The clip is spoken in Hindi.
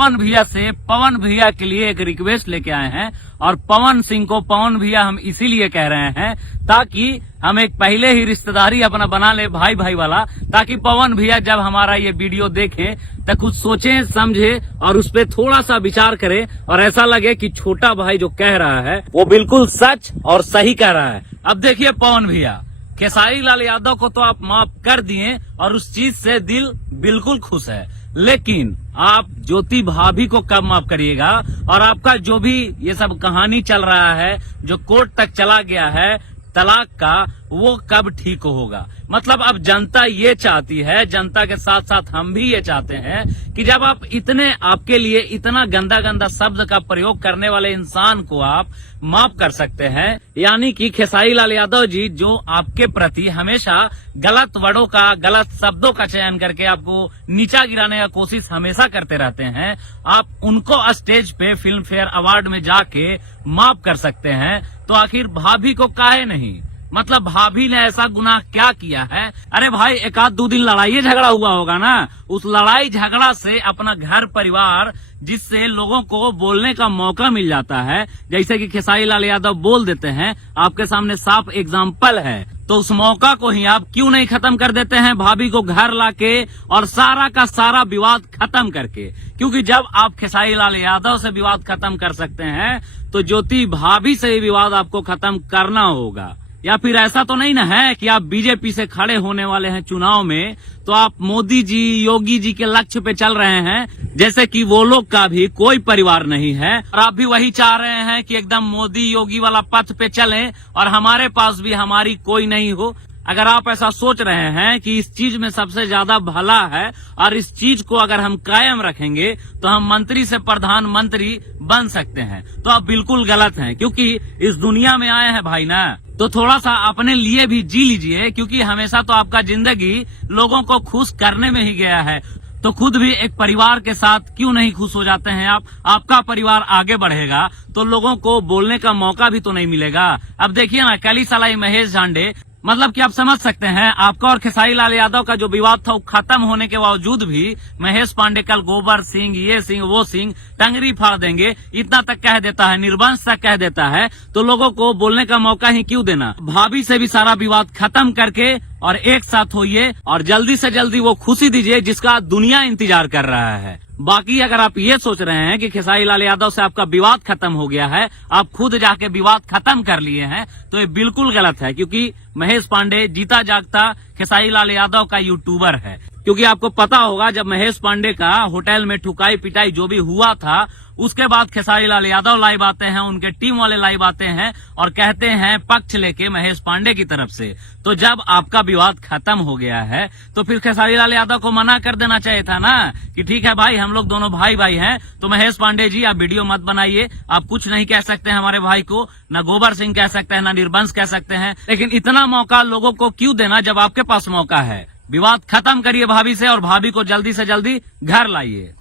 पवन भैया से पवन भैया के लिए एक रिक्वेस्ट लेके आए हैं। और पवन सिंह को पवन भैया हम इसीलिए कह रहे हैं ताकि हम एक पहले ही रिश्तेदारी अपना बना ले भाई भाई वाला, ताकि पवन भैया जब हमारा ये वीडियो देखें तो कुछ सोचें समझे और उस पर थोड़ा सा विचार करें और ऐसा लगे कि छोटा भाई जो कह रहा है वो बिल्कुल सच और सही कह रहा है। अब देखिए पवन भैया, खेसारी लाल यादव को तो आप माफ कर दिए और उस चीज से दिल बिल्कुल खुश है, लेकिन आप ज्योति भाभी को कब माफ करिएगा? और आपका जो भी ये सब कहानी चल रहा है, जो कोर्ट तक चला गया है तलाक का, वो कब ठीक होगा? मतलब अब जनता ये चाहती है, जनता के साथ साथ हम भी ये चाहते हैं कि जब आप इतने, आपके लिए इतना गंदा गंदा शब्द का प्रयोग करने वाले इंसान को आप माफ कर सकते हैं, यानी कि खेसारी लाल यादव जी जो आपके प्रति हमेशा गलत वर्डों का, गलत शब्दों का चयन करके आपको नीचा गिराने का कोशिश हमेशा करते रहते हैं, आप उनको स्टेज पे फिल्म फेयर अवार्ड में जाके माफ कर सकते हैं, तो आखिर भाभी को काहे नहीं? मतलब भाभी ने ऐसा गुनाह क्या किया है? अरे भाई, एक आध दो दिन लड़ाई झगड़ा हुआ होगा ना, उस लड़ाई झगड़ा से अपना घर परिवार, जिससे लोगों को बोलने का मौका मिल जाता है, जैसे कि खेसारी लाल यादव बोल देते हैं, आपके सामने साफ एग्जाम्पल है, तो उस मौका को ही आप क्यों नहीं खत्म कर देते हैं भाभी को घर लाके और सारा का सारा विवाद खत्म करके? क्योंकि जब आप खेसारी लाल यादव से विवाद खत्म कर सकते हैं तो ज्योति भाभी से ही विवाद आपको खत्म करना होगा। या फिर ऐसा तो नहीं ना है कि आप बीजेपी से खड़े होने वाले हैं चुनाव में, तो आप मोदी जी, योगी जी के लक्ष्य पे चल रहे हैं, जैसे कि वो लोग का भी कोई परिवार नहीं है, और आप भी वही चाह रहे हैं कि एकदम मोदी योगी वाला पथ पे चलें और हमारे पास भी हमारी कोई नहीं हो। अगर आप ऐसा सोच रहे हैं कि इस चीज में सबसे ज्यादा भला है और इस चीज को अगर हम कायम रखेंगे तो हम मंत्री से प्रधानमंत्री बन सकते हैं, तो आप बिल्कुल गलत हैं। क्योंकि इस दुनिया में आए हैं भाई ना, तो थोड़ा सा अपने लिए भी जी लीजिए, क्योंकि हमेशा तो आपका जिंदगी लोगों को खुश करने में ही गया है, तो खुद भी एक परिवार के साथ क्यों नहीं खुश हो जाते हैं आप? आपका परिवार आगे बढ़ेगा तो लोगों को बोलने का मौका भी तो नहीं मिलेगा। अब देखिए ना, कल ही साला महेश झांडे, मतलब कि आप समझ सकते हैं, आपका और खेसारी लाल यादव का जो विवाद था वो खत्म होने के बावजूद भी महेश पांडे कल गोबर सिंह, ये सिंह, वो सिंह, टंगरी फाड़ देंगे, इतना तक कह देता है, निर्वंश तक कह देता है, तो लोगों को बोलने का मौका ही क्यों देना? भाभी से भी सारा विवाद खत्म करके और एक साथ होइए और जल्दी से जल्दी वो खुशी दीजिए जिसका दुनिया इंतजार कर रहा है। बाकी अगर आप ये सोच रहे हैं कि खेसारी लाल यादव से आपका विवाद खत्म हो गया है, आप खुद जाके विवाद खत्म कर लिए हैं, तो ये बिल्कुल गलत है। क्योंकि महेश पांडे जीता जागता खेसारी लाल यादव का यूट्यूबर है। क्योंकि आपको पता होगा जब महेश पांडे का होटल में ठुकाई पिटाई जो भी हुआ था, उसके बाद खेसारी लाल यादव लाइव आते हैं, उनके टीम वाले लाइव आते हैं और कहते हैं पक्ष लेके महेश पांडे की तरफ से। तो जब आपका विवाद खत्म हो गया है तो फिर खेसारी लाल यादव को मना कर देना चाहिए था ना कि ठीक है भाई, हम लोग दोनों भाई भाई हैं, तो महेश पांडे जी आप वीडियो मत बनाइए, आप कुछ नहीं कह सकते हैं हमारे भाई को, न गोबर सिंह कह सकते हैं, न निर्वंश कह सकते हैं, लेकिन इतना मौका लोगों को क्यों देना जब आपके पास मौका है? विवाद खत्म करिए भाभी से और भाभी को जल्दी से जल्दी घर लाइए।